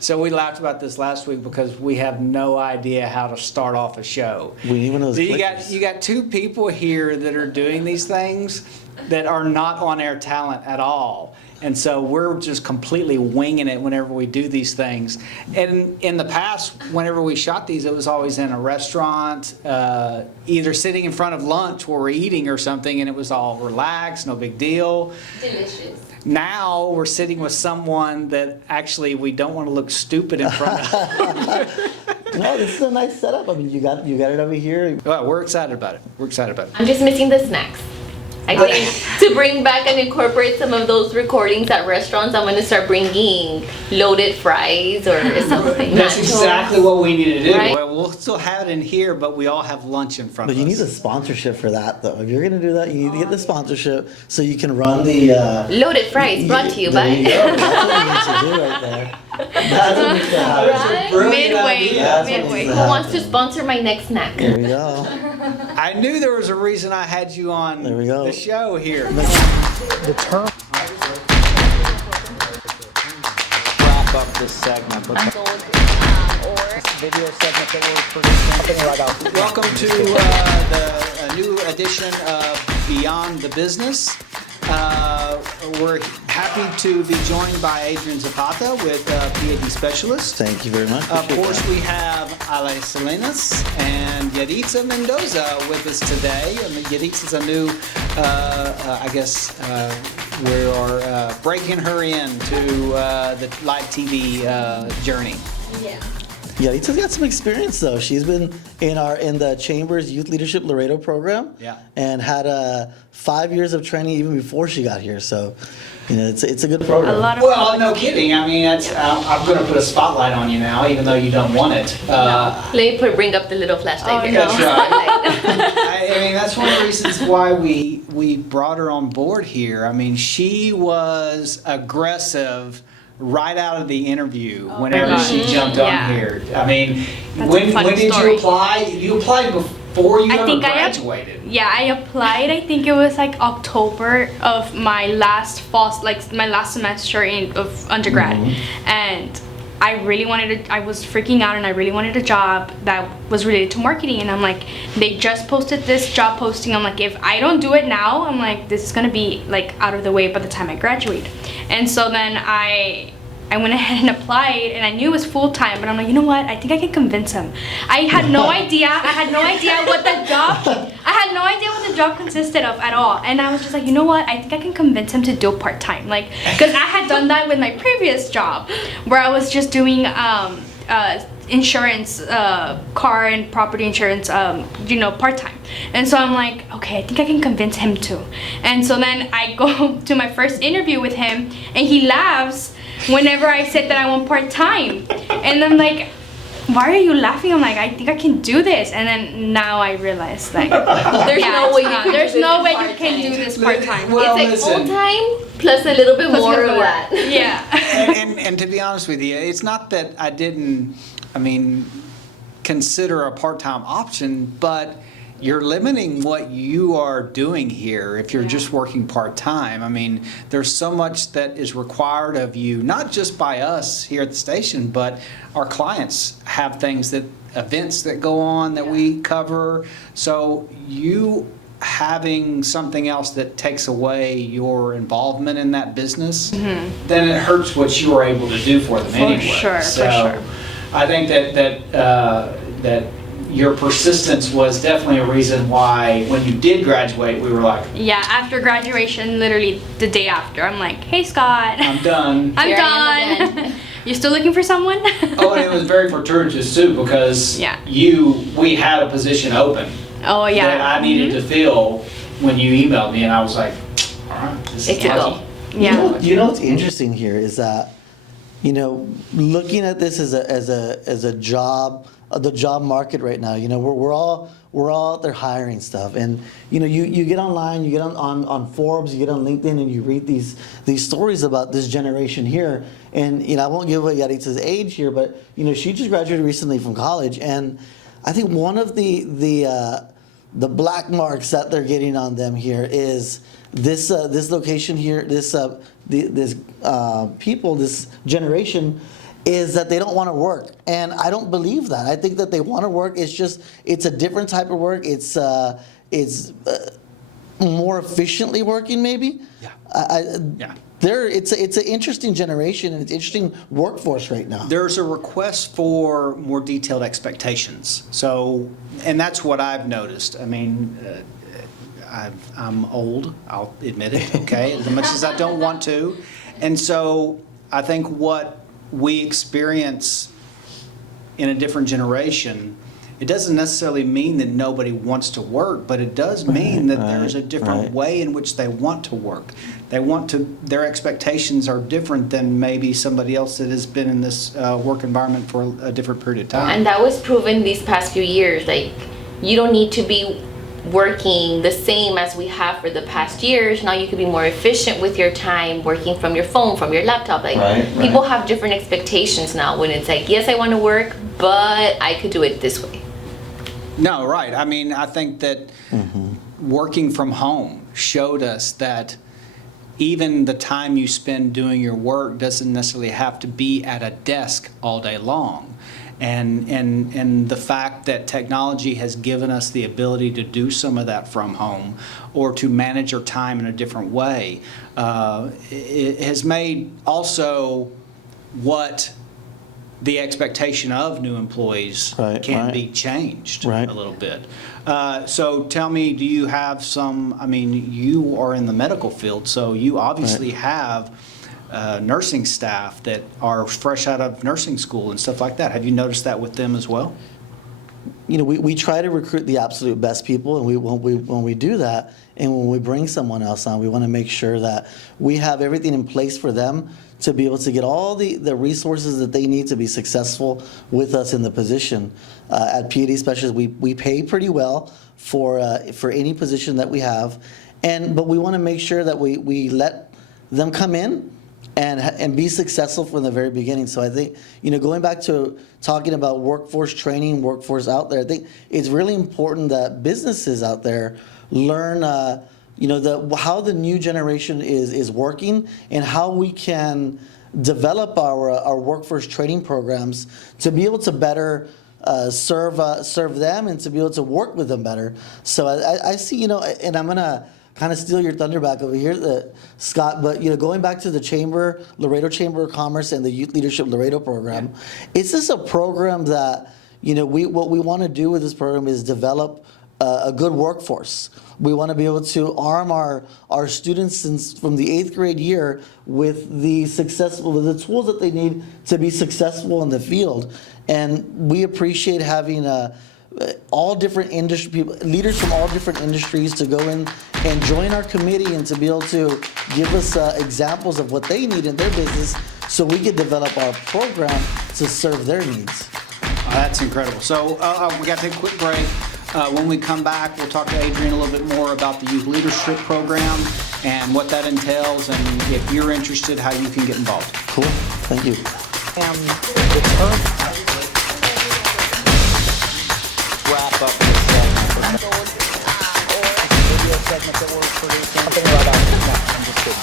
So we laughed about this last week because we have no idea how to start off a show. We need one of those You got two people here that are doing these things that are not on-air talent at all. And so we're just completely winging it whenever we do these things. And in the past, whenever we shot these, it was always in a restaurant, either sitting in front of lunch where we're eating or something, and it was all relaxed, no big deal. Delicious. Now we're sitting with someone that actually we don't want to look stupid in front of. No, this is a nice setup. I mean, you got it over here. Well, we're excited about it. We're excited about it. I'm just missing the snacks. I think to bring back and incorporate some of those recordings at restaurants, I'm going to start bringing loaded fries or something. That's exactly what we need to do. Right? Well, we'll still have it in here, but we all have lunch in front But of you us. need a sponsorship for that, though. If you're going to do that, you need to get the sponsorship so you can run the... Loaded fries brought to you by... There you go. That's what you need to do right there. That's what needs to happen. Right? Brilliant Midway. idea. That's what Midway. needs Who to wants to happen. sponsor my next snack? There we go. I knew there was a reason I had you on There we go. the show here. The term. Wrap up this segment. But video segment that we're producing right out. Welcome to a new edition of Beyond the Business. We're happy to be joined by Adrian Zapata with PAD Specialist. Thank you very much. Of Appreciate course, that. we have Ale Salinas and Yaritza Mendoza with us today. I mean, Yaritza's a new, we are breaking her into the live TV journey. Yeah. Yeah, Yaritza's got some experience though. She's been in the Chamber's Youth Leadership Laredo program. Yeah. And had 5 years of training even before she got here. So, it's a good program. A lot of Well, no kidding. I mean, I'm going to put a spotlight on you now, even though you don't want it. Let me bring up the little flashlight. Oh, here. no. That's right. I mean, that's one of the reasons why we brought her on board here. I mean, she was aggressive right out of the interview whenever God. she jumped Yeah. on here. I mean, That's a when funny did story. you apply? You applied before you I ever think graduated. I applied. I think it was like October of my last fall, like my last semester of undergrad, and I really wanted I was freaking out, and I really wanted a job that was related to marketing. And I'm like, they just posted this job posting. I'm like, if I don't do it now, I'm like, this is gonna be like out of the way by the time I graduate. And so then I went ahead and applied, and I knew it was full time, but I'm like, you know what? I think I can convince him. I had no idea. I had no idea what the job consisted of at all. And I was just like, you know what? I think I can convince him to do part time, like, because I had done that with my previous job, where I was just doing insurance, car and property insurance, part time. And so I'm like, okay, I think I can convince him too. And so then I go to my first interview with him, and he laughs whenever I said that I want part time. And I'm like, why are you laughing? I'm like, I think I can do this. And then now I realize, like, There's no way you can do there's this no way part-time. you can do this part time. Well, It's like listen. full time plus a little bit more of that. Yeah. And to be honest with you, it's not that I didn't, consider a part-time option, but you're limiting what you are doing here if you're just working part-time. I mean, there's so much that is required of you, not just by us here at the station, but our clients have events that go on that we cover. So you having something else that takes away your involvement in that business, then it hurts what you were able to do for them anyway. sure, So for sure. I think that your persistence was definitely a reason why when you did graduate, we were like, Yeah, after graduation, literally the day after, I'm like, hey Scott, I'm done. I'm Here I am done. You still looking for someone? Oh, and it was very fortuitous too, because Yeah. we had a position open Oh that yeah. I needed to fill when you emailed me, and I was like, all right, this is It's a go. lucky. Yeah. You know what's interesting here is that, looking at this as a job, the job market right now, we're all out there hiring stuff, and you get online, you get on Forbes, you get on LinkedIn, and you read these stories about this generation here, and I won't give away Yaritza's age here, but she just graduated recently from college, and I think one of the black marks that they're getting on them here is this location here, this generation is that they don't want to work. And I don't believe that. I think that they want to work. It's a different type of work. It's more efficiently working, maybe. Yeah. Yeah. It's an interesting generation, and it's interesting workforce right now. There's a request for more detailed expectations. So, and that's what I've noticed. I mean, I'm old, I'll admit it, okay, as much as I don't want to. And so I think what we experience in a different generation, it doesn't necessarily mean that nobody wants to work, but it does mean that there's a different way in which they want to work. Their expectations are different than maybe somebody else that has been in this work environment for a different period of time. And that was proven these past few years. Like, you don't need to be working the same as we have for the past years. Now you can be more efficient with your time, working from your phone, from your laptop. Like, people have different expectations now when it's like, yes, I want to work, but I could do it this way. No, right. I mean, I think that working from home showed us that even the time you spend doing your work doesn't necessarily have to be at a desk all day long. And the fact that technology has given us the ability to do some of that from home or to manage our time in a different way, it has made also what the expectation of new employees can be changed a little bit. So tell me, do you have some, I mean, you are in the medical field, so you obviously have nursing staff that are fresh out of nursing school and stuff like that. Have you noticed that with them as well? You know, we try to recruit the absolute best people, and when we do that, and when we bring someone else on, we want to make sure that we have everything in place for them to be able to get all the resources that they need to be successful with us in the position. At PhD Specialists, we pay pretty well for any position that we have, but we want to make sure that we let them come in and be successful from the very beginning. So I think, you know, going back to talking about workforce training, workforce out there, I think it's really important that businesses out there learn, you know, how the new generation is working and how we can develop our workforce training programs to be able to better serve them and to be able to work with them better. So I see, you know, and I'm gonna kind of steal your thunder back over here, Scott, but you know, going back to the Laredo Chamber of Commerce and the Youth Leadership Laredo program, it's just a program that, you know, what we want to do with this program is develop a good workforce. We want to be able to arm our students from the 8th grade year with the tools that they need to be successful in the field. And we appreciate having all different industry people, leaders from all different industries to go in and join our committee and to be able to give us examples of what they need in their business so we can develop our program to serve their needs. That's incredible. So we got to take a quick break. When we come back, we'll talk to Adrian a little bit more about the Youth Leadership Program and what that entails, and if you're interested, how you can get involved. Cool. Thank you. Wrap up this segment. Video segment that we're producing. Something about that. No, I'm just kidding.